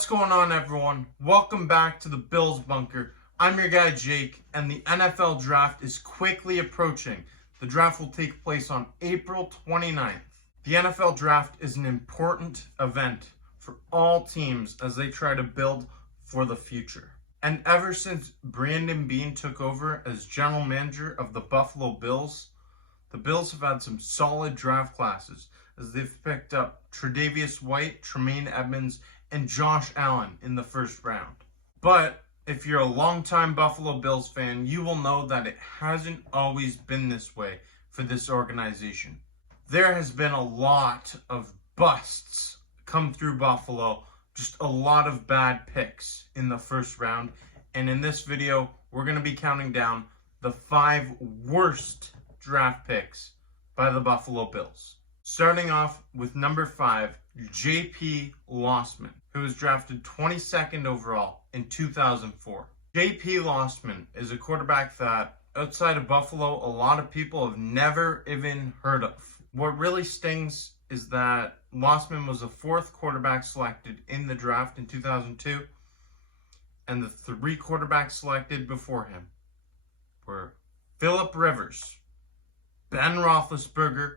What's going on, everyone? Welcome back to the Bills Bunker. I'm your guy Jake, and the NFL draft is quickly approaching. The draft will take place on April 29th. The NFL draft is an important event for all teams as they try to build for the future. And ever since Brandon Beane took over as general manager of the Buffalo Bills, the Bills have had some solid draft classes as they've picked up Tre'Davious White, Tremaine Edmonds, and Josh Allen in the first round. But if you're a longtime Buffalo Bills fan, you will know that it hasn't always been this way for this organization. There has been a lot of busts come through Buffalo, just a lot of bad picks in the first round. And in this video, we're going to be counting down the 5 worst draft picks by the Buffalo Bills. Starting off with number 5, J.P. Lostman, who was drafted 22nd overall in 2004. J.P. Lostman is a quarterback that, outside of Buffalo, a lot of people have never even heard of. What really stings is that Lostman was the 4th quarterback selected in the draft in 2002, and the 3 quarterbacks selected before him were Phillip Rivers, Ben Roethlisberger,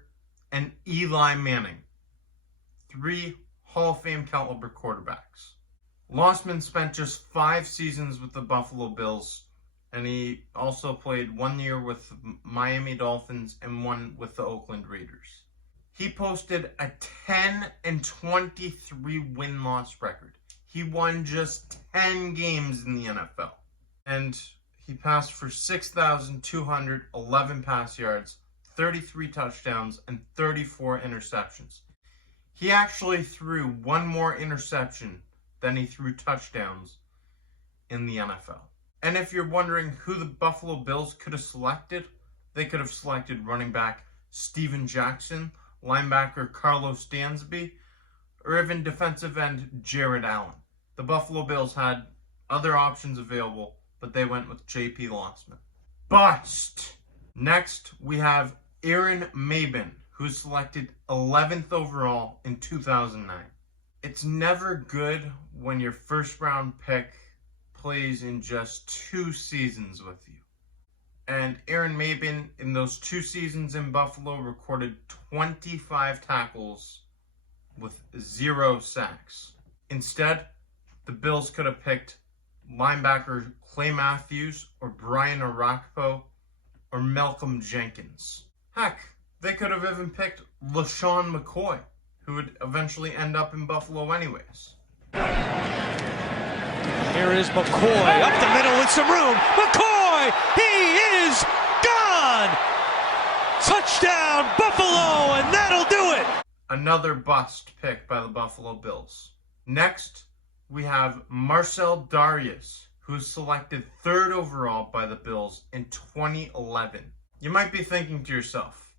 and Eli Manning. 3 Hall of Fame caliber quarterbacks. Lostman spent just 5 seasons with the Buffalo Bills, and he also played 1 year with the Miami Dolphins and 1 with the Oakland Raiders. He posted a 10-23 win-loss record. He won just 10 games in the NFL. And he passed for 6,211 pass yards, 33 touchdowns, and 34 interceptions. He actually threw 1 more interception than he threw touchdowns in the NFL. And if you're wondering who the Buffalo Bills could have selected, they could have selected running back Steven Jackson, linebacker Carlos Dansby, or even defensive end Jared Allen. The Buffalo Bills had other options available, but they went with J.P. Lostman. Bust! Next, we have Aaron Mabin, who's selected 11th overall in 2009. It's never good when your first round pick plays in just 2 seasons with you. And Aaron Mabin, in those 2 seasons in Buffalo, recorded 25 tackles with 0 sacks. Instead, the Bills could have picked linebacker Clay Matthews or Brian Orakpo or Malcolm Jenkins. Heck, they could have even picked LaShawn McCoy, who would eventually end up in Buffalo anyways. Here is McCoy up the middle with some room. McCoy, he is gone! Touchdown Buffalo, and that'll do it! Another bust pick by the Buffalo Bills. Next, we have Marcel Darius, who's selected 3rd overall by the Bills in 2011. You might be thinking to yourself,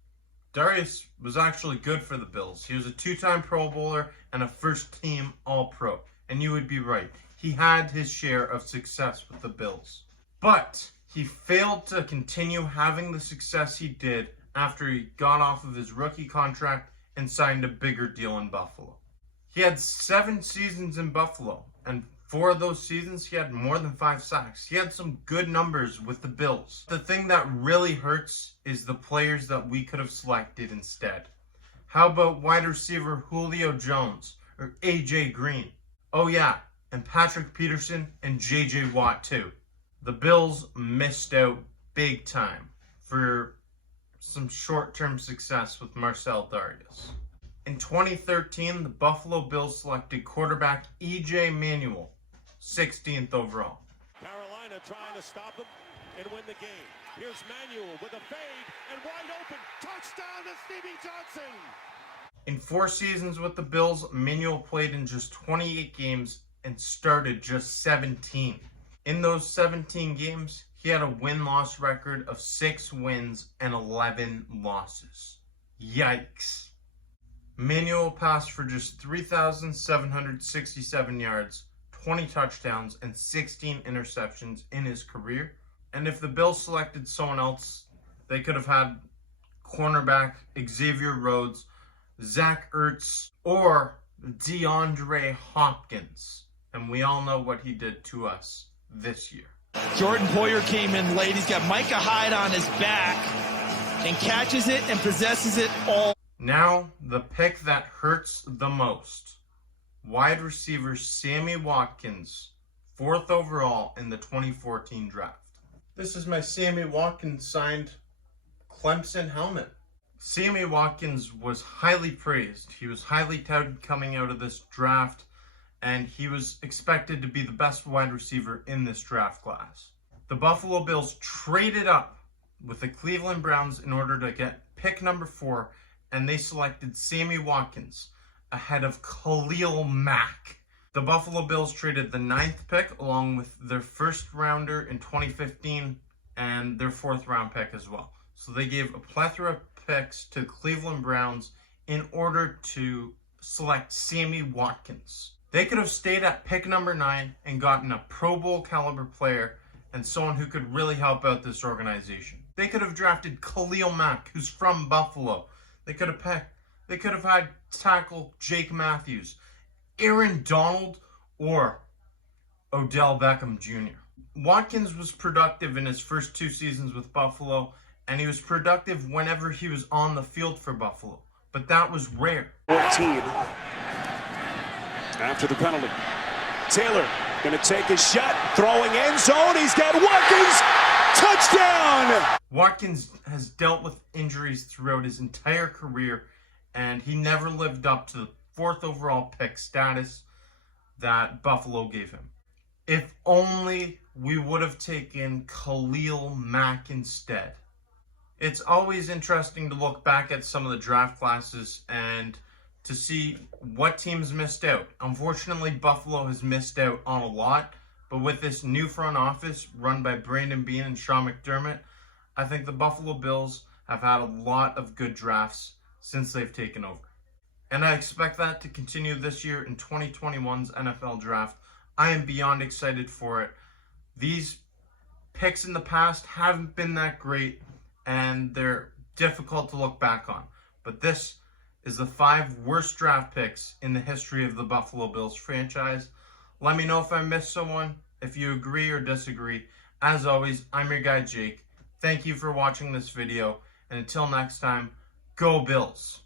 Darius was actually good for the Bills. He was a 2-time Pro Bowler and a first-team All-Pro. And you would be right. He had his share of success with the Bills. But he failed to continue having the success he did after he got off of his rookie contract and signed a bigger deal in Buffalo. He had 7 seasons in Buffalo, and 4 of those seasons he had more than 5 sacks. He had some good numbers with the Bills. The thing that really hurts is the players that we could have selected instead. How about wide receiver Julio Jones or AJ Green? Oh yeah, and Patrick Peterson and JJ Watt too. The Bills missed out big time for some short-term success with Marcel Darius. In 2013, the Buffalo Bills selected quarterback E.J. Manuel, 16th overall. Carolina trying to stop him and win the game. Here's Manuel with a fade and wide open. Touchdown to Stevie Johnson. In 4 seasons with the Bills, Manuel played in just 28 games and started just 17. In those 17 games, he had a win-loss record of 6 wins and 11 losses. Yikes. Manuel passed for just 3,767 yards, 20 touchdowns, and 16 interceptions in his career. And if the Bills selected someone else, they could have had cornerback Xavier Rhodes, Zach Ertz, or DeAndre Hopkins and we all know what he did to us this year. Jordan Poyer came in late. He's got Micah Hyde on his back and catches it and possesses it all. Now, the pick that hurts the most. Wide receiver Sammy Watkins, 4th overall in the 2014 draft. This is my Sammy Watkins signed Clemson helmet. Sammy Watkins was highly praised. He was highly touted coming out of this draft, and he was expected to be the best wide receiver in this draft class. The Buffalo Bills traded up with the Cleveland Browns in order to get pick number 4, and they selected Sammy Watkins ahead of Khalil Mack. The Buffalo Bills traded the 9th pick along with their 1st rounder in 2015 and their 4th round pick as well. So they gave a plethora of picks to Cleveland Browns in order to select Sammy Watkins. They could have stayed at pick number 9 and gotten a Pro Bowl caliber player and someone who could really help out this organization. They could have drafted Khalil Mack, who's from Buffalo. They could have had tackle Jake Matthews, Aaron Donald, or Odell Beckham Jr. Watkins was productive in his first 2 seasons with Buffalo, and he was productive whenever he was on the field for Buffalo. But that was rare. 14 after the penalty. Taylor going to take a shot, throwing end zone. He's got Watkins. Touchdown! Watkins has dealt with injuries throughout his entire career, and he never lived up to the 4th overall pick status that Buffalo gave him. If only we would have taken Khalil Mack instead. It's always interesting to look back at some of the draft classes and to see what teams missed out. Unfortunately, Buffalo has missed out on a lot, but with this new front office run by Brandon Beane and Sean McDermott, I think the Buffalo Bills have had a lot of good drafts since they've taken over. And I expect that to continue this year in 2021's NFL Draft. I am beyond excited for it. These picks in the past haven't been that great, and they're difficult to look back on. But this is the 5 worst draft picks in the history of the Buffalo Bills franchise. Let me know if I missed someone, if you agree or disagree. As always, I'm your guy Jake. Thank you for watching this video, and until next time, go Bills!